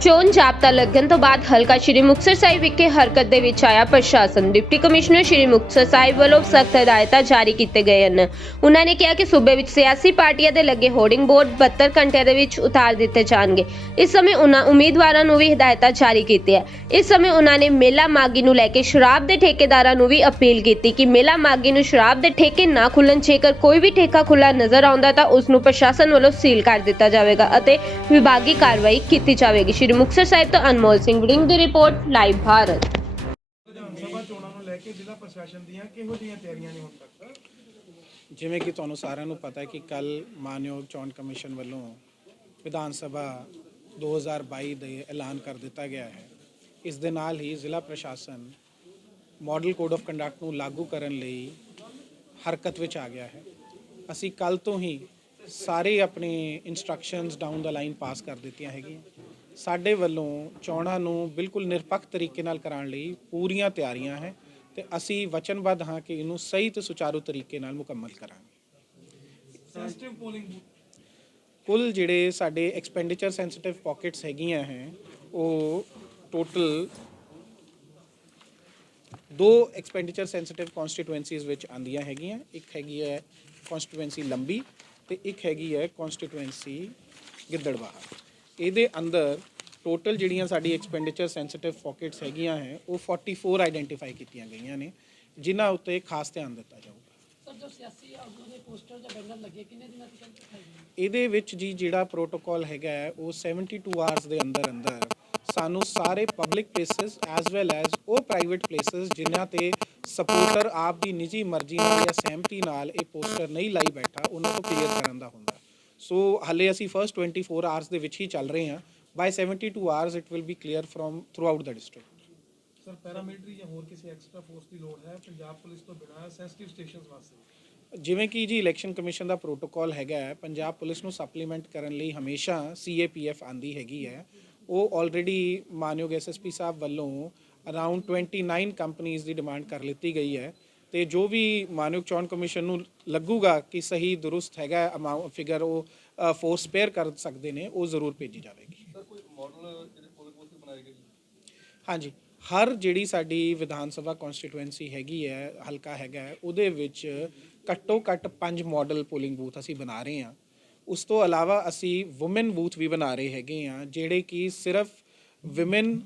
ਚੋਣ ਜਾਬਤਾ ਲੱਗਣ ਤੋਂ ਬਾਅਦ ਹਲਕਾ ਸ਼੍ਰੀ ਮੁਕਤਸਰ ਸਾਹਿਬ ਵਿਖੇ ਹਰਕਤ ਦੇ ਵਿੱਚ ਆਇਆ ਪ੍ਰਸ਼ਾਸਨ। ਡਿਪਟੀ ਕਮਿਸ਼ਨਰ ਸ਼੍ਰੀ ਮੁਕਤਸਰ ਸਾਹਿਬ ਵੱਲੋਂ ਸਖਤ ਹਦਾਇਤਾਂ ਜਾਰੀ ਕੀਤੇ ਗਏ ਹਨ। ਉਹਨਾਂ ਨੇ ਕਿਹਾ ਕਿ ਸੂਬੇ ਵਿੱਚ ਸਿਆਸੀ ਪਾਰਟੀਆਂ ਦੇ ਲੱਗੇ ਹੋਰਡਿੰਗ ਬੋਰਡ 72 ਘੰਟਿਆਂ ਦੇ ਵਿੱਚ ਉਤਾਰ ਦਿੱਤੇ ਜਾਣਗੇ। ਇਸ ਸਮੇਂ ਉਹਨਾਂ ਉਮੀਦਵਾਰਾਂ ਨੂੰ ਵੀ ਹਦਾਇਤਾਂ ਜਾਰੀ ਕੀਤੀਆਂ। ਇਸ ਸਮੇਂ ਉਹਨਾਂ ਨੇ ਮੇਲਾ ਮਾਗੀ ਨੂੰ ਲੈ ਕੇ ਸ਼ਰਾਬ ਦੇ ਠੇਕੇਦਾਰਾਂ ਨੂੰ ਵੀ ਅਪੀਲ ਕੀਤੀ ਕਿ ਮੇਲਾ ਮਾਗੀ ਨੂੰ ਸ਼ਰਾਬ ਦੇ ਠੇਕੇ ਨਾ ਖੁੱਲਣ। ਜੇਕਰ ਕੋਈ ਵੀ ਠੇਕਾ ਖੁੱਲਾ ਨਜ਼ਰ ਆਉਂਦਾ ਤਾਂ ਉਸ ਨੂੰ ਪ੍ਰਸ਼ਾਸਨ ਵੱਲੋਂ ਸੀਲ ਕਰ ਦਿੱਤਾ ਜਾਵੇਗਾ ਅਤੇ ਵਿਭਾਗੀ ਕਾਰਵਾਈ ਕੀਤੀ ਜਾਵੇਗੀ। ਸ਼੍ਰੀ ਮੁਕਤਸਰ ਸਾਹਿਬ ਤੋਂ ਅਨਮੋਲ ਸਿੰਘ ਵੜਿੰਗ ਦੀ ਰਿਪੋਰਟ ਲਾਈਵ ਭਾਰਤ। ਵਿਧਾਨ ਸਭਾ ਚੋਣਾਂ ਨੂੰ ਲੈ ਕੇ ਜ਼ਿਲ੍ਹਾ ਪ੍ਰਸ਼ਾਸਨ ਦੀਆਂ ਕਿਹੋ ਜਿਹੀਆਂ ਤਿਆਰੀਆਂ ਨੇ ਹੁਣ ਤੱਕ? ਜਿਵੇਂ ਕਿ ਤੁਹਾਨੂੰ ਸਾਰਿਆਂ ਨੂੰ ਪਤਾ ਹੈ ਕਿ ਕੱਲ ਮਾਨਯੋਗ ਚੋਣ ਕਮਿਸ਼ਨ ਵੱਲੋਂ ਵਿਧਾਨ ਸਭਾ 2022 ਦੇ ਐਲਾਨ ਕਰ ਦਿੱਤਾ ਗਿਆ ਹੈ। ਇਸ ਦੇ ਨਾਲ ਹੀ ਜ਼ਿਲ੍ਹਾ ਪ੍ਰਸ਼ਾਸਨ ਮਾਡਲ ਕੋਡ ਆਫ ਕੰਡਕਟ ਨੂੰ ਲਾਗੂ ਕਰਨ ਲਈ ਹਰਕਤ ਵਿੱਚ ਆ ਗਿਆ ਹੈ। ਅਸੀਂ ਕੱਲ ਤੋਂ ਹੀ ਸਾਰੇ ਆਪਣੇ ਇਨਸਟਰਕਸ਼ਨਸ ਡਾਊਨ ਦਾ ਲਾਈਨ ਪਾਸ ਕਰ ਦਿੱਤੀਆਂ ਹੈਗੀਆਂ। ਸਾਡੇ ਵੱਲੋਂ ਚੋਣਾਂ ਨੂੰ ਬਿਲਕੁਲ ਨਿਰਪੱਖ ਤਰੀਕੇ ਨਾਲ ਕਰਾਉਣ ਲਈ ਪੂਰੀਆਂ ਤਿਆਰੀਆਂ ਹੈ ਤੇ ਅਸੀਂ ਵਚਨਬੱਧ ਹਾਂ ਕਿ ਇਹਨੂੰ ਸਹੀ ਤੇ ਸੁਚਾਰੂ ਤਰੀਕੇ ਨਾਲ ਮੁਕੰਮਲ ਕਰਾਂਗੇ। ਸੈਂਸਿਟਿਵ ਪੋਲਿੰਗ ਕੁੱਲ ਜਿਹੜੇ ਸਾਡੇ ਐਕਸਪੈਂਡੀਚਰ ਸੈਂਸਿਟਿਵ ਪਾਕਟਸ ਹੈਗੀਆਂ ਹੈ ਉਹ ਟੋਟਲ 2 ਐਕਸਪੈਂਡੀਚਰ ਸੈਂਸਿਟਿਵ ਕਨਸਟੀਟੂਐਂਸੀਜ਼ ਵਿੱਚ ਆਉਂਦੀਆਂ ਹੈਗੀਆਂ। ਇੱਕ ਹੈਗੀ ਹੈ ਕਨਸਟੀਟੂਐਂਸੀ ਲੰਬੀ ਤੇ ਇੱਕ ਹੈਗੀ ਹੈ ਕਨਸਟੀਟੂਐਂਸੀ ਗਿੱਦੜਬਾਹਾ। ਇਹਦੇ ਅੰਦਰ ਟੋਟਲ ਜਿਹੜੀਆਂ ਸਾਡੀ ਐਕਸਪੈਂਡੀਚਰ ਸੈਂਸਿਟਿਵ ਪਾਕਟਸ ਹੈਗੀਆਂ ਹੈ ਉਹ 44 ਆਈਡੈਂਟੀਫਾਈ ਕੀਤੀਆਂ ਗਈਆਂ ਨੇ, ਜਿਨ੍ਹਾਂ ਉੱਤੇ ਖਾਸ ਧਿਆਨ ਦਿੱਤਾ ਜਾਊਗਾ। ਸਰ ਜੋ ਸਿਆਸੀ ਆਗੂਆਂ ਦੇ ਪੋਸਟਰ ਜਾਂ ਬੈਨਰ ਲੱਗੇ ਕਿੰਨੇ ਦਿਨਾਂ ਤੱਕ ਦਿਖਾਈ ਦੇਣਗੇ? ਇਹਦੇ ਵਿੱਚ ਜੀ ਜਿਹੜਾ ਪ੍ਰੋਟੋਕਾਲ ਹੈਗਾ ਹੈ ਉਹ 72 ਆਵਰਸ ਦੇ ਅੰਦਰ ਅੰਦਰ ਸਾਨੂੰ ਸਾਰੇ public places as well as ਉਹ ਪ੍ਰਾਈਵੇਟ ਪਲੇਸਿਸ ਜਿਨ੍ਹਾਂ ਤੇ ਸਪੋਰਟਰ ਆਪ ਦੀ ਨਿੱਜੀ ਮਰਜ਼ੀ ਨਾਲ ਜਾਂ ਸਹਿਮਤੀ ਨਾਲ ਇਹ ਪੋਸਟਰ ਨਹੀਂ ਲਾਈ ਬੈਠਾ ਉਹਨਾਂ ਤੋਂ ਕਲੀਅਰ ਕਰਨ ਦਾ ਹੁੰਦਾ। ਸੋ ਹਾਲੇ ਅਸੀਂ ਫਰਸਟ 24 ਆਵਰਸ ਦੇ ਵਿੱਚ ਹੀ ਚੱਲ ਰਹੇ ਹਾਂ। ਬਾਈ 72 hours it will be clear from through out the district. Sir paramilitary ਜਾਂ ਹੋਰ ਕਿਸੇ ਐਕਸਟਰਾ ਫੋਰਸ ਦੀ ਲੋੜ ਹੈ ਪੰਜਾਬ ਪੁਲਿਸ ਤੋਂ ਬਿਨਾਂ ਸੈਂਸਿਟਿਵ ਸਟੇਸ਼ਨਸ ਵਾਸਤੇ? ਜਿਵੇਂ ਕਿ ਜੀ ਇਲੈਕਸ਼ਨ ਕਮਿਸ਼ਨ ਦਾ ਪ੍ਰੋਟੋਕਾਲ ਹੈਗਾ ਹੈ, ਪੰਜਾਬ ਪੁਲਿਸ ਨੂੰ ਸਪਲੀਮੈਂਟ ਕਰਨ ਲਈ ਹਮੇਸ਼ਾ CAPF ਆਂਦੀ ਹੈਗੀ ਹੈ। ਉਹ ਆਲਰੇਡੀ ਮਾਨਯੋਗ SSP ਸਾਹਿਬ ਵੱਲੋਂ ਅਰਾਊਂਡ 29 ਕੰਪਨੀਆਂ ਦੀ ਡਿਮਾਂਡ ਕਰ ਲਿੱਤੀ ਗਈ ਹੈ ਤੇ ਜੋ ਵੀ ਮਾਨਯੋਗ ਚੋਣ ਕਮਿਸ਼ਨ ਨੂੰ ਲੱਗੂਗਾ ਕਿ ਸਹੀ ਦੁਰਸਤ ਹੈਗਾ ਅਮਾਊਂਟ ਫਿਗਰ ਉਹ ਫੋਰਸ ਸਪੇਅਰ ਕਰ ਸਕਦੇ ਨੇ ਉਹ ਜ਼ਰੂਰ ਭੇਜੀ ਜਾਵੇਗੀ। ਸਰ ਕੋਈ ਮਾਡਲ ਜਿਹੜੇ ਪੋਲਿੰਗ ਬੂਥ ਬਣਾਏ ਗਏ? ਹਾਂਜੀ, ਹਰ ਜਿਹੜੀ ਸਾਡੀ ਵਿਧਾਨ ਸਭਾ ਕਨਸਟੀਟੂਐਂਸੀ ਹੈਗੀ ਹੈ, ਹਲਕਾ ਹੈਗਾ ਹੈ, ਉਹਦੇ ਵਿੱਚ ਘੱਟੋ ਘੱਟ 5 ਮਾਡਲ ਪੋਲਿੰਗ ਬੂਥ ਅਸੀਂ ਬਣਾ ਰਹੇ ਹਾਂ। ਉਸ ਤੋਂ ਇਲਾਵਾ ਅਸੀਂ ਵੂਮਨ ਬੂਥ ਵੀ ਬਣਾ ਰਹੇ ਹੈਗੇ ਹਾਂ ਜਿਹੜੇ ਕਿ ਸਿਰਫ ਵਿਮਨ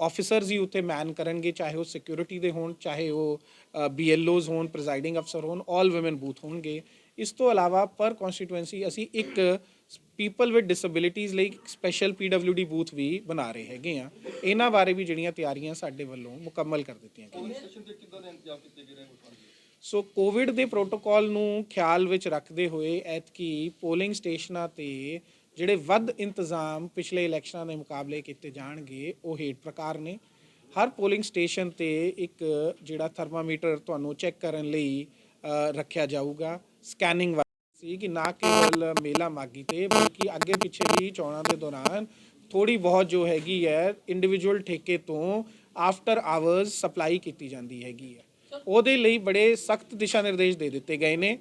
ਆਫਿਸਰਸ ਹੀ ਉੱਥੇ ਮੈਨ ਕਰਨਗੇ, ਚਾਹੇ ਉਹ ਸਿਕਿਉਰਿਟੀ ਦੇ ਹੋਣ, ਚਾਹੇ ਉਹ BLOs ਹੋਣ, ਪ੍ਰੈਜ਼ਾਈਡਿੰਗ ਅਫਸਰ ਹੋਣ, ਆਲ ਵਿਮਨ ਬੂਥ ਹੋਣਗੇ। ਇਸ ਤੋਂ ਇਲਾਵਾ ਪਰ ਕਨਸਟੀਟੂਐਂਸੀ ਅਸੀਂ ਇੱਕ ਪੀਪਲ ਵਿਦ ਡਿਸੇਬਿਲਿਟੀਜ਼ ਲਈ ਸਪੈਸ਼ਲ PWD ਬੂਥ ਵੀ ਬਣਾ ਰਹੇ ਹੈਗੇ ਆ। ਇਹਨਾਂ ਬਾਰੇ ਵੀ ਜਿਹੜੀਆਂ ਤਿਆਰੀਆਂ ਸਾਡੇ ਵੱਲੋਂ ਮੁਕੰਮਲ ਕਰ ਦਿੱਤੀਆਂ ਗਈਆਂ। ਸੋ ਕੋਵਿਡ ਦੇ ਪ੍ਰੋਟੋਕਾਲ ਨੂੰ ਖਿਆਲ ਵਿੱਚ ਰੱਖਦੇ ਹੋਏ ਐਤਕੀ ਪੋਲਿੰਗ ਸਟੇਸ਼ਨਾਂ ਤੇ ਜਿਹੜੇ ਵੱਧ ਇੰਤਜ਼ਾਮ ਪਿਛਲੇ ਇਲੈਕਸ਼ਨਾਂ ਦੇ ਮੁਕਾਬਲੇ ਕੀਤੇ ਜਾਣਗੇ ਉਹ ਹੇਠ ਪ੍ਰਕਾਰ ਨੇ। ਹਰ ਪੋਲਿੰਗ ਸਟੇਸ਼ਨ ਤੇ ਇੱਕ ਜਿਹੜਾ ਥਰਮਾਮੀਟਰ ਤੁਹਾਨੂੰ ਚੈੱਕ ਕਰਨ ਲਈ ਰੱਖਿਆ ਜਾਊਗਾ। ਸਕੈਨਿੰਗ ਸੀ ਕਿ ਨਾ ਕੇਵਲ ਮੇਲਾ ਮਾਗੀ ਤੇ ਬਲਕਿ ਅੱਗੇ ਪਿੱਛੇ ਵੀ ਚੋਣਾਂ ਦੇ ਦੌਰਾਨ ਥੋੜੀ ਬਹੁਤ ਜੋ ਹੈਗੀ ਹੈ ਇੰਡੀਵਿਜੂਅਲ ਠੇਕੇ ਤੋਂ ਆਫਟਰ ਆਵਰਸ ਸਪਲਾਈ ਕੀਤੀ ਜਾਂਦੀ ਹੈਗੀ ਹੈ। ਉਹਦੇ ਲਈ ਬੜੇ ਸਖਤ ਦਿਸ਼ਾ ਨਿਰਦੇਸ਼ ਦੇ ਦਿੱਤੇ ਗਏ ਨੇ।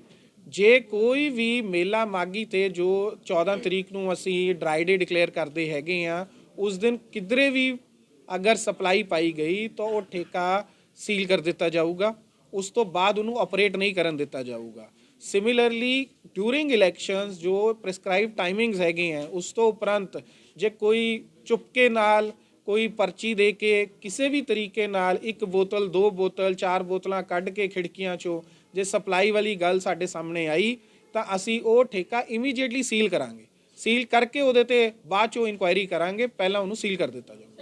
ਜੇ ਕੋਈ ਵੀ ਮੇਲਾ ਮਾਗੀ ਤੇ ਜੋ 14 ਤਰੀਕ ਨੂੰ ਅਸੀਂ ਡਰਾਈ ਡੇ ਡਿਕਲੇਅਰ ਕਰਦੇ ਹੈਗੇ ਆ, ਉਸ ਦਿਨ ਕਿਧਰੇ ਵੀ ਅਗਰ ਸਪਲਾਈ ਪਾਈ ਗਈ ਤਾਂ ਉਹ ਠੇਕਾ ਸੀਲ ਕਰ ਦਿੱਤਾ ਜਾਊਗਾ। ਉਸ ਤੋਂ ਬਾਅਦ ਉਹਨੂੰ ਆਪਰੇਟ ਨਹੀਂ ਕਰਨ ਦਿੱਤਾ ਜਾਊਗਾ। ਸਿਮਿਲਰਲੀ ਡਿਊਰਿੰਗ ਇਲੈਕਸ਼ਨਸ ਜੋ ਪ੍ਰੈਸਕ੍ਰਾਈਬ ਟਾਈਮਿੰਗਸ ਹੈਗੇ ਆ, ਉਸ ਤੋਂ ਉਪਰੰਤ ਜੇ ਕੋਈ ਚੁਪਕੇ ਨਾਲ ਕੋਈ ਪਰਚੀ ਦੇ ਕੇ ਕਿਸੇ ਵੀ ਤਰੀਕੇ ਨਾਲ 1 ਬੋਤਲ 2 ਬੋਤਲ 4 ਬੋਤਲਾਂ ਕੱਢ ਕੇ ਖਿੜਕੀਆਂ 'ਚੋਂ ਜੇ ਸਪਲਾਈ ਵਾਲੀ ਗੱਲ ਸਾਡੇ ਸਾਹਮਣੇ ਆਈ ਤਾਂ ਅਸੀਂ ਉਹ ਠੇਕਾ ਇਮੀਡੀਏਟਲੀ ਸੀਲ ਕਰਾਂਗੇ। ਸੀਲ ਕਰਕੇ ਉਹਦੇ ਤੇ ਬਾਅਦ 'ਚੋਂ ਇਨਕੁਆਇਰੀ ਕਰਾਂਗੇ, ਪਹਿਲਾਂ ਉਹਨੂੰ ਸੀਲ ਕਰ ਦਿੱਤਾ ਜਾਊਗਾ।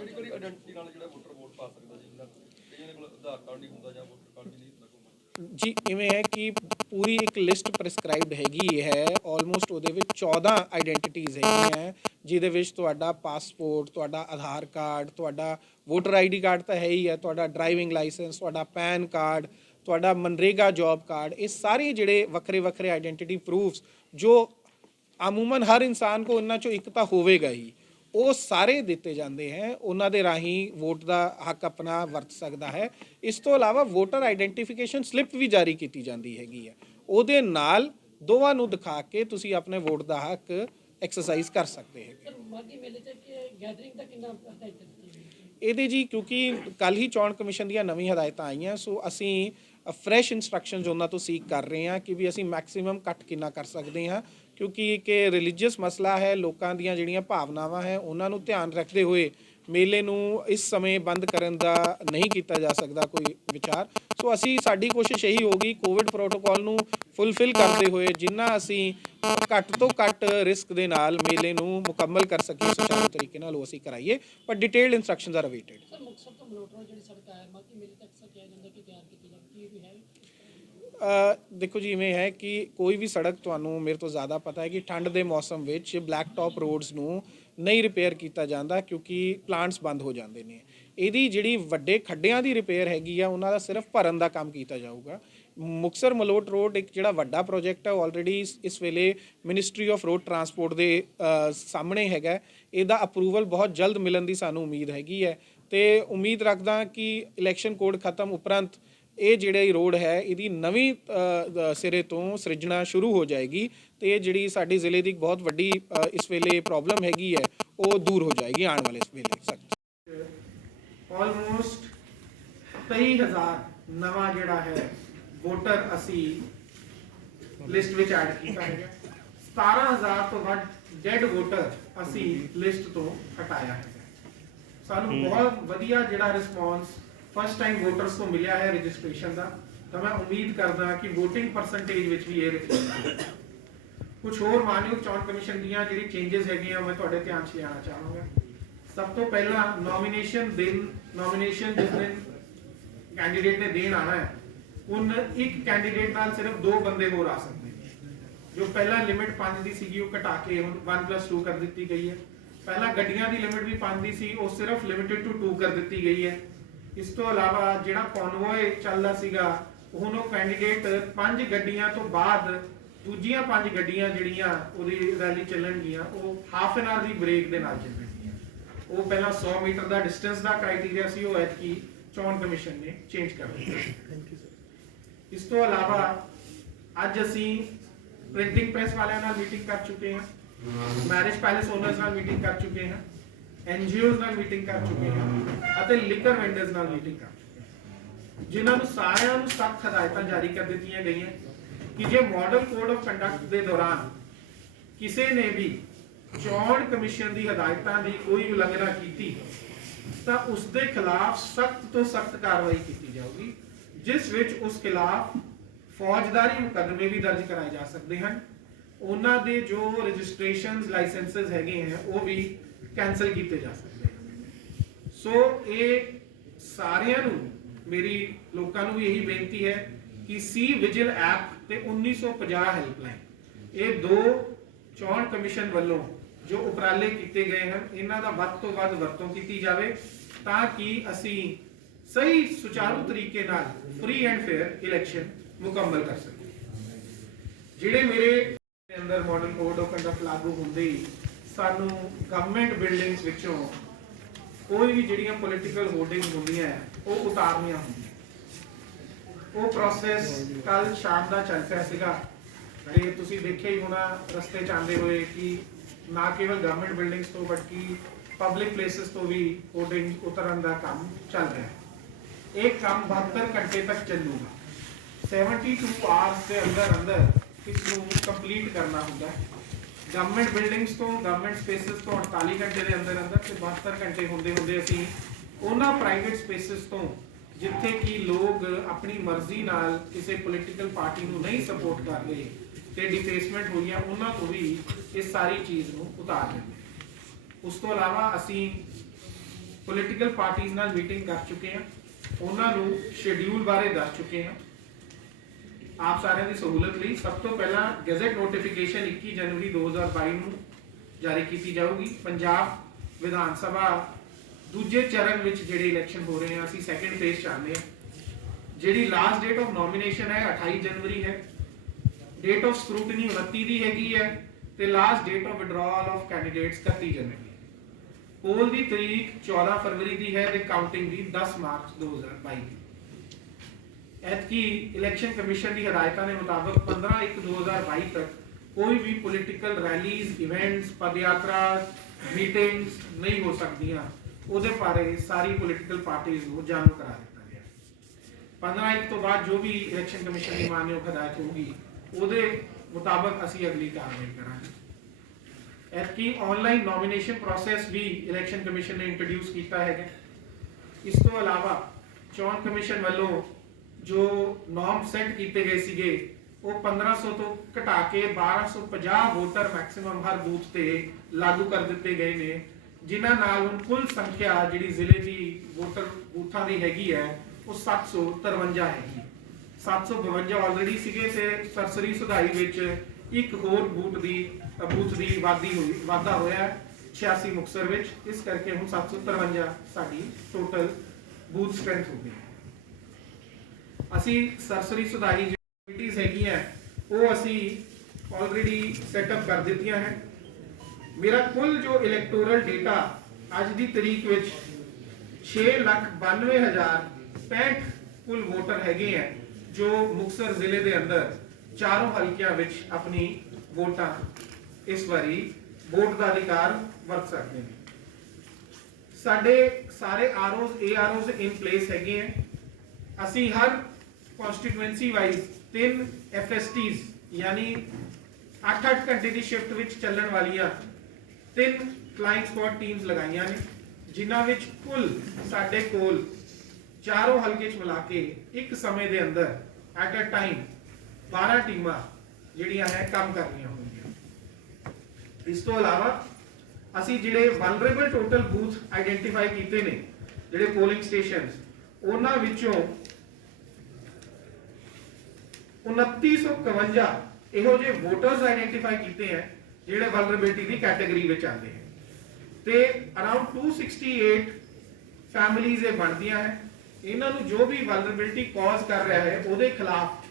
ਜੀ ਇਵੇਂ ਹੈ ਕਿ ਪੂਰੀ ਇੱਕ ਲਿਸਟ ਪ੍ਰੈਸਕ੍ਰਾਈਬਡ ਹੈਗੀ ਹੈ। ਆਲਮੋਸਟ ਉਹਦੇ ਵਿੱਚ 14 ਆਈਡੈਂਟੀਟੀਜ਼ ਹੈਗੀਆਂ ਜਿਹਦੇ ਵਿੱਚ ਤੁਹਾਡਾ ਪਾਸਪੋਰਟ, ਤੁਹਾਡਾ ਆਧਾਰ ਕਾਰਡ, ਤੁਹਾਡਾ ਵੋਟਰ ID ਕਾਰਡ ਤਾਂ ਹੈ ਹੀ ਹੈ, ਤੁਹਾਡਾ ਡਰਾਈਵਿੰਗ ਲਾਇਸੈਂਸ, ਤੁਹਾਡਾ ਪੈਨ ਕਾਰਡ, ਤੁਹਾਡਾ ਮਨਰੇਗਾ ਜੌਬ ਕਾਰਡ, ਇਹ ਸਾਰੇ ਜਿਹੜੇ ਵੱਖਰੇ ਵੱਖਰੇ ਆਈਡੈਂਟੀਟੀ ਪ੍ਰੂਫਸ ਜੋ ਅਮੂਮਨ ਹਰ ਇਨਸਾਨ ਕੋ ਇਹਨਾਂ 'ਚੋਂ ਇੱਕ ਤਾਂ ਹੋਵੇਗਾ ਹੀ, ਉਹ ਸਾਰੇ ਦਿੱਤੇ ਜਾਂਦੇ ਹੈ। ਉਹਨਾਂ ਦੇ ਰਾਹੀਂ ਵੋਟ ਦਾ ਹੱਕ ਆਪਣਾ ਵਰਤ ਸਕਦਾ ਹੈ। ਇਸ ਤੋਂ ਇਲਾਵਾ ਵੋਟਰ ਆਈਡੈਂਟੀਫਿਕੇਸ਼ਨ ਸਲਿੱਪ ਵੀ ਜਾਰੀ ਕੀਤੀ ਜਾਂਦੀ ਹੈਗੀ ਹੈ। ਉਹਦੇ ਨਾਲ ਦੋਵਾਂ ਨੂੰ ਦਿਖਾ ਕੇ ਤੁਸੀਂ ਆਪਣੇ ਵੋਟ ਦਾ ਹੱਕ ਐਕਸਰਸਾਈਜ਼ ਕਰ ਸਕਦੇ ਹੈਗੇ। ਸਰ ਮਾਘੀ ਮੇਲੇ 'ਚ ਕਿ ਗੈਦਰਿੰਗ ਦਾ ਕਿੰਨਾ ਹਦਾਇਤਾਂ ਦਿੱਤੀਆਂ ਗਈਆਂ? ਇਹਦੇ ਜੀ ਕਿਉਂਕਿ ਕੱਲ੍ਹ ਹੀ ਚੋਣ ਕਮਿਸ਼ਨ ਦੀਆਂ ਨਵੀਂ ਹਦਾਇਤਾਂ ਆਈਆਂ, ਸੋ ਅਸੀਂ ਫਰੈਸ਼ ਇਨਸਟਰਕਸ਼ਨਸ ਉਹਨਾਂ ਤੋਂ ਸੀਕ ਕਰ ਰਹੇ ਹਾਂ ਕਿ ਵੀ ਅਸੀਂ ਮੈਕਸਿਮਮ ਕੱਟ ਕਿੰਨਾ ਕਰ ਸਕਦੇ ਹਾਂ, ਕਿਉਂਕਿ ਕਿ ਰਿਲੀਜੀਅਸ ਮਸਲਾ ਹੈ, ਲੋਕਾਂ ਦੀਆਂ ਜਿਹੜੀਆਂ ਭਾਵਨਾਵਾਂ ਹੈ ਉਹਨਾਂ ਨੂੰ ਧਿਆਨ ਰੱਖਦੇ ਹੋਏ ਮੇਲੇ ਨੂੰ ਇਸ ਸਮੇਂ ਬੰਦ ਕਰਨ ਦਾ ਨਹੀਂ ਕੀਤਾ ਜਾ ਸਕਦਾ ਕੋਈ ਵਿਚਾਰ। ਸੋ ਅਸੀਂ ਸਾਡੀ ਕੋਸ਼ਿਸ਼ ਇਹੀ ਹੋਗੀ ਕੋਵਿਡ ਪ੍ਰੋਟੋਕਾਲ ਨੂੰ ਫੁੱਲਫਿਲ ਕਰਦੇ ਹੋਏ ਜਿੰਨਾ ਅਸੀਂ ਘੱਟ ਤੋਂ ਘੱਟ ਰਿਸਕ ਦੇ ਨਾਲ ਮੇਲੇ ਨੂੰ ਮੁਕੰਮਲ ਕਰ ਸਕੀਏ ਸੁਚਾਰੂ ਤਰੀਕੇ ਨਾਲ ਉਹ ਅਸੀਂ ਕਰਾਈਏ, ਪਰ detailed instructions are awaited. Sir Muktsar ਤੋਂ ਮਲੋਟ ਰੋਡ ਜਿਹੜੀ ਸੜਕ ਹੈ ਮਾਘੀ ਮੇਲੇ ਤੱਕ ਅਕਸਰ ਕਿਹਾ ਜਾਂਦਾ ਕਿ ਤਿਆਰ ਕੀਤੀ ਜਾਵੇ, ਕੀ ਵੀ ਹੈ? ਦੇਖੋ ਜੀ ਇਵੇਂ ਹੈ ਕਿ ਕੋਈ ਵੀ ਸੜਕ ਤੁਹਾਨੂੰ ਮੇਰੇ ਤੋਂ ਜ਼ਿਆਦਾ ਪਤਾ ਹੈ ਕਿ ਠੰਡ ਦੇ ਮੌਸਮ ਵਿੱਚ ਬਲੈਕ ਟਾਪ ਰੋਡਸ ਨੂੰ ਨਹੀਂ ਰਿਪੇਅਰ ਕੀਤਾ ਜਾਂਦਾ ਕਿਉਂਕਿ ਪਲਾਂਟਸ ਬੰਦ ਹੋ ਜਾਂਦੇ ਨੇ। ਇਹਦੀ ਜਿਹੜੀ ਵੱਡੇ ਖੱਡਿਆਂ ਦੀ ਰਿਪੇਅਰ ਹੈਗੀ ਆ ਉਹਨਾਂ ਦਾ ਸਿਰਫ ਭਰਨ ਦਾ ਕੰਮ ਕੀਤਾ ਜਾਊਗਾ। ਮੁਕਤਸਰ ਮਲੋਟ ਰੋਡ ਇੱਕ ਜਿਹੜਾ ਵੱਡਾ ਪ੍ਰੋਜੈਕਟ ਹੈ ਆਲਰੇਡੀ ਇਸ ਵੇਲੇ ਮਿਨਿਸਟਰੀ ਆਫ ਰੋਡ ਟਰਾਂਸਪੋਰਟ ਦੇ ਸਾਹਮਣੇ ਹੈਗਾ। ਇਹਦਾ ਅਪਰੂਵਲ ਬਹੁਤ ਜਲਦ ਮਿਲਣ ਦੀ ਸਾਨੂੰ ਉਮੀਦ ਹੈਗੀ ਹੈ ਤੇ ਉਮੀਦ ਰੱਖਦਾ ਕਿ ਇਲੈਕਸ਼ਨ ਕੋਡ ਖਤਮ ਉਪਰੰਤ ਇਹ ਜਿਹੜੀ ਰੋਡ ਹੈ ਇਹਦੀ ਨਵੀਂ ਸਿਰੇ ਤੋਂ ਸਿਰਜਣਾ ਸ਼ੁਰੂ ਹੋ ਜਾਏਗੀ ਤੇ ਇਹ ਜਿਹੜੀ ਸਾਡੀ ਜ਼ਿਲ੍ਹੇ ਦੀ ਬਹੁਤ ਵੱਡੀ ਇਸ ਵੇਲੇ ਪ੍ਰੋਬਲਮ ਹੈਗੀ ਹੈ ਉਹ ਦੂਰ ਹੋ ਜਾਏਗੀ ਆਉਣ ਵਾਲੇ ਵੇਲੇ। ਆਲਮੋਸਟ 23,000 ਨਵਾਂ ਜਿਹੜਾ ਹੈ ਵੋਟਰ ਅਸੀਂ ਲਿਸਟ ਵਿੱਚ ਐਡ ਕੀਤਾ ਹੈਗਾ। 17,000 ਤੋਂ ਵੱਧ ਡੈਡ ਵੋਟਰ ਅਸੀਂ ਲਿਸਟ ਤੋਂ ਹਟਾਇਆ ਹੈਗਾ। ਸਾਨੂੰ ਬਹੁਤ ਵਧੀਆ ਜਿਹੜਾ ਰਿਸਪੌਂਸ ਫਸਟ ਟਾਈਮ ਵੋਟਰਸ ਤੋਂ ਮਿਲਿਆ ਹੈ ਰਜਿਸਟ੍ਰੇਸ਼ਨ ਦਾ, ਤਾਂ ਮੈਂ ਉਮੀਦ ਕਰਦਾ ਕਿ VOTING ਪਰਸੈਂਟੇਜ ਵਿੱਚ ਵੀ ਇਹ ਰਿਫਲੈਕਟ ਕੁਝ ਹੋਰ ਮਾਨਯੋਗ ਚੋਣ ਕਮਿਸ਼ਨ ਦੀਆਂ ਜਿਹੜੀ ਚੇਂਜਸ ਹੈਗੀਆਂ ਮੈਂ ਤੁਹਾਡੇ ਧਿਆਨ 'ਚ ਲਿਆਉਣਾ ਚਾਹਾਂਗਾ। ਸਭ ਤੋਂ ਪਹਿਲਾਂ ਨੋਮੀਨੇਸ਼ਨ ਜਿਸ ਦਿਨ ਕੈਂਡੀਡੇਟ ਨੇ ਦੇਣ ਆਣਾ ਹੈ ਇੱਕ ਕੈਂਡੀਡੇਟ ਨਾਲ ਸਿਰਫ 2 ਬੰਦੇ ਹੋਰ ਆ ਸਕਦੇ ਨੇ। ਜੋ ਪਹਿਲਾਂ ਲਿਮਿਟ 5 ਦੀ ਸੀਗੀ ਉਹ ਘਟਾ ਕੇ ਹੁਣ 1+2 ਕਰ ਦਿੱਤੀ ਗਈ ਹੈ। ਪਹਿਲਾਂ ਗੱਡੀਆਂ ਦੀ ਲਿਮਿਟ ਵੀ 5 ਦੀ ਸੀ, ਉਹ ਸਿਰਫ ਲਿਮਿਟਡ ਟੂ 2 ਕਰ ਦਿੱਤੀ ਗਈ ਹੈ। ਇਸ ਤੋਂ ਇਲਾਵਾ ਜਿਹੜਾ ਕਨਵੋਏ ਚੱਲਦਾ ਸੀਗਾ ਹੁਣ ਉਹ ਕੈਂਡੀਡੇਟ 5 ਗੱਡੀਆਂ ਤੋਂ ਬਾਅਦ ਦੂਜੀਆਂ 5 ਗੱਡੀਆਂ ਜਿਹੜੀਆਂ ਉਹਦੀ ਰੈਲੀ ਚੱਲਣਗੀਆਂ ਉਹ half an hour the break ਦੇ ਨਾਲ ਚੱਲਣਗੀਆਂ। ਉਹ ਪਹਿਲਾਂ 100 ਮੀਟਰ ਦਾ ਡਿਸਟੈਂਸ ਦਾ ਕ੍ਰਾਈਟੇਰੀਆ ਸੀ, ਉਹ ਐਤਕੀ ਚੋਣ ਕਮਿਸ਼ਨ ਨੇ ਚੇਂਜ ਕਰ ਦਿੱਤਾ। Thank you sir. ਇਸ ਤੋਂ ਇਲਾਵਾ ਅੱਜ ਅਸੀਂ ਪ੍ਰਿੰਟਿੰਗ ਪ੍ਰੈਸ ਵਾਲਿਆਂ ਨਾਲ ਮੀਟਿੰਗ ਕਰ ਚੁੱਕੇ ਹਾਂ, ਮੈਰਿਜ ਪੈਲੇਸ ਓਨਰਸ ਨਾਲ ਮੀਟਿੰਗ ਕਰ ਚੁੱਕੇ ਹਾਂ, NGOs ਨਾਲ ਮੀਟਿੰਗ ਕਰ ਚੁੱਕੇ ਹਾਂ ਅਤੇ ਲਿਕਰ ਵੈਂਡਰਸ ਨਾਲ ਮੀਟਿੰਗ ਕਰ ਚੁੱਕੇ ਹਾਂ, ਜਿਨ੍ਹਾਂ ਨੂੰ ਸਾਰਿਆਂ ਨੂੰ ਸਖਤ ਹਦਾਇਤਾਂ ਜਾਰੀ ਕਰ ਦਿੱਤੀਆਂ ਗਈਆਂ ਕਿ ਜੇ ਮਾਡਲ ਕੋਡ ਆਫ ਕੰਡਕਟ ਦੇ ਦੌਰਾਨ ਕਿਸੇ ਨੇ ਵੀ ਚੋਣ ਕਮਿਸ਼ਨ ਦੀ ਹਦਾਇਤਾਂ ਦੀ ਕੋਈ ਉਲੰਘਣਾ ਕੀਤੀ ਤਾਂ ਉਸ ਦੇ ਖਿਲਾਫ ਸਖਤ ਤੋਂ ਸਖਤ ਕਾਰਵਾਈ ਕੀਤੀ ਜਾਊਗੀ, ਜਿਸ ਵਿੱਚ ਉਸ ਖਿਲਾਫ ਫੌਜਦਾਰੀ ਮੁਕੱਦਮੇ ਵੀ ਦਰਜ ਕਰਾਏ ਜਾ ਸਕਦੇ ਹਨ। ਉਹਨਾਂ ਦੇ ਜੋ ਰਜਿਸਟ੍ਰੇਸ਼ਨਸ ਲਾਇਸੈਂਸਸ ਹੈਗੇ ਹਨ ਉਹ ਵੀ ਕੈਂਸਲ ਕੀਤੇ ਜਾ ਸਕਦੇ ਹਨ। ਸੋ ਇਹ ਸਾਰਿਆਂ ਨੂੰ ਮੇਰੀ ਲੋਕਾਂ ਨੂੰ ਵੀ ਇਹੀ ਬੇਨਤੀ ਹੈ ਕਿ ਸੀ ਵਿਜਿਲ ਐਪ ਤੇ 1950 ਹੈਲਪਲਾਈਨ, ਇਹ 2 ਚੋਣ ਕਮਿਸ਼ਨ ਵੱਲੋਂ ਜੋ ਉਪਰਾਲੇ ਕੀਤੇ ਗਏ ਹਨ ਇਹਨਾਂ ਦਾ ਵੱਧ ਤੋਂ ਵੱਧ ਵਰਤੋਂ ਕੀਤੀ ਜਾਵੇ ਤਾਂ ਕਿ ਅਸੀਂ ਸਹੀ ਸੁਚਾਰੂ ਤਰੀਕੇ ਨਾਲ ਫ੍ਰੀ ਐਂਡ ਫੇਅਰ ਇਲੈਕਸ਼ਨ ਮੁਕੰਮਲ ਕਰ ਸਕੀਏ। ਜਿਹੜੇ ਮੇਰੇ ਅੰਦਰ ਮਾਡਲ ਕੋਡ ਆਫ ਕੰਡਕਟ ਲਾਗੂ ਹੁੰਦੇ ਹੀ ਸਾਨੂੰ ਗਵਰਨਮੈਂਟ ਬਿਲਡਿੰਗਸ ਵਿੱਚੋਂ ਕੋਈ ਵੀ ਜਿਹੜੀਆਂ ਪੋਲੀਟੀਕਲ ਹੋਰਡਿੰਗਸ ਹੁੰਦੀਆਂ ਉਹ ਉਤਾਰਨੀਆਂ ਹੁੰਦੀਆਂ। ਉਹ ਪ੍ਰੋਸੈਸ ਕੱਲ ਸ਼ਾਮ ਦਾ ਚੱਲ ਪਿਆ ਸੀਗਾ ਤੇ ਤੁਸੀਂ ਦੇਖਿਆ ਹੀ ਹੋਣਾ ਰਸਤੇ 'ਚ ਆਉਂਦੇ ਹੋਏ ਕਿ ਨਾ ਕੇਵਲ ਗਵਰਨਮੈਂਟ ਬਿਲਡਿੰਗਸ ਤੋਂ ਬਲਕਿ ਪਬਲਿਕ ਪਲੇਸਿਸ ਤੋਂ ਵੀ ਹੋਰਡਿੰਗ ਉਤਾਰਨ ਦਾ ਕੰਮ ਚੱਲ ਰਿਹਾ ਹੈ। ਇਹ ਕੰਮ 72 ਘੰਟੇ ਤੱਕ ਚੱਲੂਗਾ। 72 ਆਵਰਸ ਦੇ ਅੰਦਰ ਇਸ ਨੂੰ ਕੰਪਲੀਟ ਕਰਨਾ ਹੁੰਦਾ ਹੈ। ਗਵਰਨਮੈਂਟ ਬਿਲਡਿੰਗਸ ਤੋਂ ਗਵਰਨਮੈਂਟ ਸਪੇਸਿਸ ਤੋਂ 48 ਘੰਟੇ ਦੇ ਅੰਦਰ ਤੇ 72 ਘੰਟੇ ਹੁੰਦੇ ਅਸੀਂ ਉਹਨਾਂ ਪ੍ਰਾਈਵੇਟ ਸਪੇਸਿਸ ਤੋਂ ਜਿੱਥੇ ਕਿ ਲੋਕ ਆਪਣੀ ਮਰਜ਼ੀ ਨਾਲ ਕਿਸੇ ਪੋਲੀਟੀਕਲ ਪਾਰਟੀ ਨੂੰ ਨਹੀਂ ਸਪੋਰਟ ਕਰਦੇ ਤੇ ਡਿਫੇਸਮੈਂਟ ਹੋਈ ਆ ਉਹਨਾਂ ਤੋਂ ਵੀ ਇਸ ਸਾਰੀ ਚੀਜ਼ ਨੂੰ ਉਤਾਰ ਦਿੰਦੇ। ਉਸ ਤੋਂ ਇਲਾਵਾ ਅਸੀਂ ਪੋਲੀਟੀਕਲ ਪਾਰਟੀਆਂ ਨਾਲ ਮੀਟਿੰਗ ਕਰ ਚੁੱਕੇ ਹਾਂ, ਉਹਨਾਂ ਨੂੰ ਸ਼ੈਡਿਊਲ ਬਾਰੇ ਦੱਸ ਚੁੱਕੇ ਹਾਂ। ਆਪ ਸਾਰਿਆਂ ਦੀ ਸਹੂਲਤ ਲਈ ਸਭ ਤੋਂ ਪਹਿਲਾਂ ਗੈਜ਼ਟ ਨੋਟੀਫਿਕੇਸ਼ਨ 21 ਜਨਵਰੀ 2022 ਨੂੰ ਜਾਰੀ ਕੀਤੀ ਜਾਊਗੀ। ਪੰਜਾਬ ਵਿਧਾਨ ਸਭਾ ਦੂਜੇ ਚਰਨ ਵਿੱਚ ਜਿਹੜੇ ਇਲੈਕਸ਼ਨ ਹੋ ਰਹੇ ਆ ਅਸੀਂ ਸੈਕੰਡ ਫੇਜ਼ ਚ ਆਉਂਦੇ ਹਾਂ। ਜਿਹੜੀ ਲਾਸਟ ਡੇਟ ਆਫ ਨੋਮੀਨੇਸ਼ਨ ਹੈ 28 ਜਨਵਰੀ ਹੈ, ਡੇਟ ਆਫ ਸਕਰੂਟਨੀ 29 ਦੀ ਹੈਗੀ ਹੈ ਤੇ last date of withdrawal of candidates 31 ਜਨਵਰੀ। ਪੋਲ ਦੀ ਤਰੀਕ 14 ਫਰਵਰੀ ਦੀ ਹੈ ਤੇ ਕਾਊਂਟਿੰਗ ਦੀ 10 ਮਾਰਚ 2022 ਦੀ। ਐਤਕੀ ਇਲੈਕਸ਼ਨ ਕਮਿਸ਼ਨ ਦੀ ਹਦਾਇਤਾਂ ਦੇ ਮੁਤਾਬਕ 15/1/2022 ਤੱਕ ਕੋਈ ਵੀ ਪੋਲੀਟੀਕਲ ਰੈਲੀਜ਼, ਇਵੈਂਟਸ, ਪਦਯਾਤਰਾ, ਮੀਟਿੰਗਸ ਨਹੀਂ ਹੋ ਸਕਦੀਆਂ। ਉਹਦੇ ਬਾਰੇ ਸਾਰੀ ਪੋਲੀਟੀਕਲ ਪਾਰਟੀਆਂ ਨੂੰ ਜਾਣੂ ਕਰਾ ਦਿੱਤਾ ਗਿਆ। 15 ਤੋਂ ਬਾਅਦ ਜੋ ਵੀ ਇਲੈਕਸ਼ਨ ਕਮਿਸ਼ਨ ਦੀ ਮਾਨਯੋਗ ਹਦਾਇਤ ਹੋਊਗੀ ਉਹਦੇ ਮੁਤਾਬਕ ਅਸੀਂ ਅਗਲੀ ਕਾਰਵਾਈ ਕਰਾਂਗੇ। ਐਤਕੀ ਆਨਲਾਈਨ ਨੋਮੀਨੇਸ਼ਨ ਪ੍ਰੋਸੈਸ ਵੀ ਇਲੈਕਸ਼ਨ ਕਮਿਸ਼ਨ ਨੇ ਇੰਟਰੋਡਿਊਸ ਕੀਤਾ ਹੈਗਾ। ਇਸ ਤੋਂ ਇਲਾਵਾ ਚੋਣ ਕਮਿਸ਼ਨ ਵੱਲੋਂ ਜੋ ਨੋਰਮ ਸੈੱਟ ਕੀਤੇ ਗਏ ਸੀਗੇ ਉਹ 1500 ਤੋਂ ਘਟਾ ਕੇ 1250 ਵੋਟਰ ਮੈਕਸਿਮਮ ਹਰ ਬੂਥ ਤੇ ਲਾਗੂ ਕਰ ਦਿੱਤੇ ਗਏ ਨੇ, ਜਿਨ੍ਹਾਂ ਨਾਲ ਹੁਣ ਕੁੱਲ ਸੰਖਿਆ ਜਿਹੜੀ ਜ਼ਿਲ੍ਹੇ ਦੀ ਵੋਟਰ ਬੂਥਾਂ ਦੀ ਹੈਗੀ ਹੈ ਉਹ 753 ਹੈਗੀ। 752 ਆਲਰੇਡੀ ਸੀਗੇ ਤੇ ਸਰਸਰੀ ਸੁਧਾਈ ਵਿੱਚ ਇੱਕ ਹੋਰ ਬੂਥ ਦੀ ਵਾਧਾ ਹੋਇਆ 86 ਮੁਕਤਸਰ ਵਿੱਚ। ਇਸ ਕਰਕੇ ਹੁਣ 753 ਸਾਡੀ ਟੋਟਲ ਬੂਥ ਸਟਰੈਂਥ ਹੋ ਗਈ। ਅਸੀਂ ਸਰਸਰੀ ਸੁਧਾਈ ਕਮੇਟੀਆਂ ਹੈਗੀਆਂ ਉਹ ਅਸੀਂ ਆਲਰੇਡੀ ਸੈਟਅਪ ਕਰ ਦਿੱਤੀਆਂ ਹੈ। ਮੇਰਾ ਕੁੱਲ ਜੋ ਇਲੈਕਟੋਰਲ ਡੇਟਾ ਅੱਜ ਦੀ ਤਰੀਕ ਵਿੱਚ 6,92,065 ਕੁੱਲ ਵੋਟਰ ਹੈਗੇ ਹੈ ਜੋ ਮੁਕਤਸਰ ਜ਼ਿਲ੍ਹੇ ਦੇ ਅੰਦਰ ਚਾਰੋਂ ਹਲਕਿਆਂ ਵਿੱਚ ਆਪਣੀ ਵੋਟਾਂ ਇਸ ਵਾਰੀ ਵੋਟ ਦਾ ਅਧਿਕਾਰ ਵਰਤ ਸਕਦੇ ਨੇ। ਸਾਡੇ ਸਾਰੇ AROs ਇਨ ਪਲੇਸ ਹੈਗੇ ਹੈ। ਅਸੀਂ ਹਰ ਕਨਸਟੀਟੂਐਂਸੀ ਵਾਈਜ਼ 3 FSTs यानी 8-8 घंटे की शिफ्ट विच चलण वालियां 3 फ्लाइंग स्क्वाड टीम्स लगाईयां ने, जिन्हां विच कुल साडे कोल चारों हलके च मिला के एक समय दे अंदर एट अ टाइम 12 टीमां जिहड़ियां है काम कर रहीआं होंदियां। इस तो इलावा ਅਸੀਂ ਜਿਹੜੇ ਵਲਨਰੇਬਲ ਟੋਟਲ ਬੂਥ ਆਈਡੈਂਟੀਫਾਈ ਕੀਤੇ ਨੇ ਜਿਹੜੇ ਪੋਲਿੰਗ ਸਟੇਸ਼ਨਸ, ਉਹਨਾਂ ਵਿੱਚੋਂ 2951 ਇਹੋ ਜਿਹੇ ਵੋਟਰਸ ਆਈਡੈਂਟੀਫਾਈ ਕੀਤੇ ਹੈ ਜਿਹੜੇ ਵਲਨਰੇਬਿਲਟੀ ਦੀ ਕੈਟਾਗਰੀ ਵਿੱਚ ਆਉਂਦੇ ਹੈ ਤੇ ਅਰਾਊਂਡ 268 ਫੈਮਿਲੀਜ਼ ਇਹ ਬਣਦੀਆਂ ਹੈ। ਇਹਨਾਂ ਨੂੰ ਜੋ ਵੀ ਵਲਨਰੇਬਿਲਟੀ ਕਾਜ਼ ਕਰ ਰਿਹਾ ਹੈ ਉਹਦੇ ਖਿਲਾਫ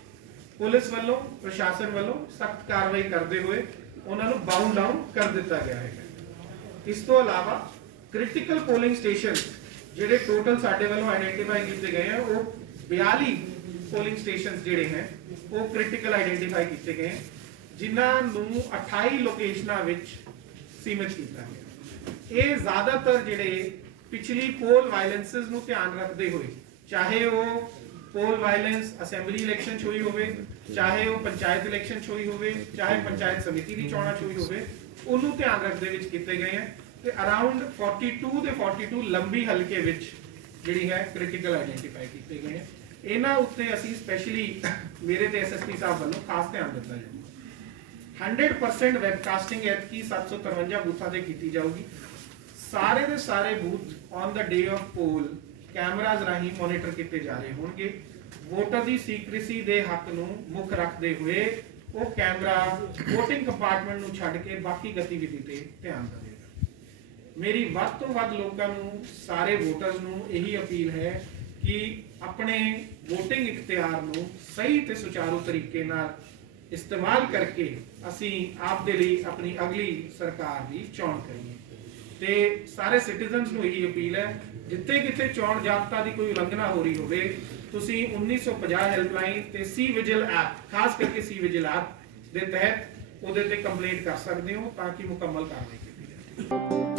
ਪੁਲਿਸ ਵੱਲੋਂ, ਪ੍ਰਸ਼ਾਸਨ ਵੱਲੋਂ ਸਖਤ ਕਾਰਵਾਈ ਕਰਦੇ ਹੋਏ ਉਹਨਾਂ ਨੂੰ ਬਾਉਂਡ ਡਾਊਨ ਕਰ ਦਿੱਤਾ ਗਿਆ ਹੈ। ਇਸ ਤੋਂ ਇਲਾਵਾ ਕ੍ਰਿਟੀਕਲ ਪੋਲਿੰਗ ਸਟੇਸ਼ਨ ਜਿਹੜੇ ਟੋਟਲ ਸਾਡੇ ਵੱਲੋਂ ਆਈਡੈਂਟੀਫਾਈ ਕੀਤੇ ਗਏ ਹਨ ਉਹ 42 ਪੋਲਿੰਗ ਸਟੇਸ਼ਨਸ ਜਿਹੜੇ ਹੈ ਉਹ ਕ੍ਰਿਟੀਕਲ ਆਈਡੈਂਟੀਫਾਈ ਕੀਤੇ ਗਏ, ਜਿਨ੍ਹਾਂ ਨੂੰ 28 ਲੋਕੇਸ਼ਨਾਂ ਵਿੱਚ ਸੀਮਿਤ ਕੀਤਾ ਗਿਆ। ਇਹ ਜ਼ਿਆਦਾਤਰ ਜਿਹੜੇ ਪਿਛਲੀ ਪੋਲ ਵਾਇਲੈਂਸਸ ਨੂੰ ਧਿਆਨ ਰੱਖਦੇ ਹੋਏ, ਚਾਹੇ ਉਹ ਪੋਲ ਵਾਇਲੈਂਸ ਅਸੈਂਬਲੀ ਇਲੈਕਸ਼ਨ 'ਚ ਹੋਈ ਹੋਵੇ, ਚਾਹੇ ਉਹ ਪੰਚਾਇਤ ਇਲੈਕਸ਼ਨ 'ਚ ਹੋਈ ਹੋਵੇ, ਚਾਹੇ ਪੰਚਾਇਤ ਸਮਿਤੀ ਦੀ ਚੋਣਾਂ 'ਚ ਹੋਈ ਹੋਵੇ, ਉਹਨੂੰ ਧਿਆਨ ਰੱਖਦੇ ਵਿੱਚ ਕੀਤੇ ਗਏ ਹੈ। ਤੇ ਅਰਾਊਂਡ 42 ਲੰਬੀ ਹਲਕੇ ਵਿੱਚ ਜਿਹੜੀ ਹੈ ਕ੍ਰਿਟੀਕਲ ਆਈਡੈਂਟੀਫਾਈ ਕੀਤੇ ਗਏ ਹੈ। ਇਹਨਾਂ ਉੱਤੇ ਅਸੀਂ ਸਪੈਸ਼ਲੀ ਮੇਰੇ ਤੇ SSP ਸਾਹਿਬ ਵੱਲੋਂ ਖਾਸ ਧਿਆਨ ਦਿੱਤਾ ਜਾਊਗਾ। 100% ਵੈਬਕਾਸਟਿੰਗ ਐਤਕੀ 753 ਬੂਥਾਂ ਤੇ ਕੀਤੀ ਜਾਊਗੀ। ਸਾਰੇ ਦੇ ਸਾਰੇ booth on the day of poll cameras ਰਾਹੀਂ ਮੋਨੀਟਰ ਕੀਤੇ ਜਾ ਰਹੇ ਹੋਣਗੇ। ਵੋਟਰ ਦੀ ਸੀਕ੍ਰੇਸੀ ਦੇ ਹੱਕ ਨੂੰ ਮੁੱਖ ਰੱਖਦੇ ਹੋਏ ਉਹ ਕੈਮਰਾ VOTING ਕੰਪਾਰਟਮੈਂਟ ਨੂੰ ਛੱਡ ਕੇ ਬਾਕੀ ਗਤੀਵਿਧੀ ਤੇ ਧਿਆਨ ਦੇਵੇਗਾ। ਮੇਰੀ ਵੱਧ ਤੋਂ ਵੱਧ ਲੋਕਾਂ ਨੂੰ, ਸਾਰੇ ਵੋਟਰਸ ਨੂੰ ਇਹੀ ਅਪੀਲ ਹੈ ਕਿ ਆਪਣੇ VOTING ਇਖਤਿਆਰ ਨੂੰ ਸਹੀ ਤੇ ਸੁਚਾਰੂ ਤਰੀਕੇ ਨਾਲ ਇਸਤੇਮਾਲ ਕਰਕੇ ਅਸੀਂ ਆਪ ਦੇ ਲਈ ਆਪਣੀ ਅਗਲੀ ਸਰਕਾਰ ਦੀ ਚੋਣ ਕਰੀਏ। ਤੇ ਸਾਰੇ ਸਿਟੀਜ਼ਨਸ ਨੂੰ ਇਹੀ ਅਪੀਲ ਹੈ, ਜਿੱਥੇ ਕਿਤੇ ਚੋਣ ਜਾਬਤਾ ਦੀ ਕੋਈ ਉਲੰਘਣਾ ਹੋ ਰਹੀ ਹੋਵੇ ਤੁਸੀਂ 1950 ਹੈਲਪਲਾਈਨ ਤੇ C-Vigil ਐਪ, ਖਾਸ ਕਰਕੇ C-Vigil ਐਪ ਦੇ ਤਹਿਤ ਉਹਦੇ ਤੇ ਕੰਪਲੇਂਟ ਕਰ ਸਕਦੇ ਹੋ ਤਾਂ ਕਿ ਮੁਕੰਮਲ ਕਾਰਵਾਈ ਕੀਤੀ ਜਾਵੇ।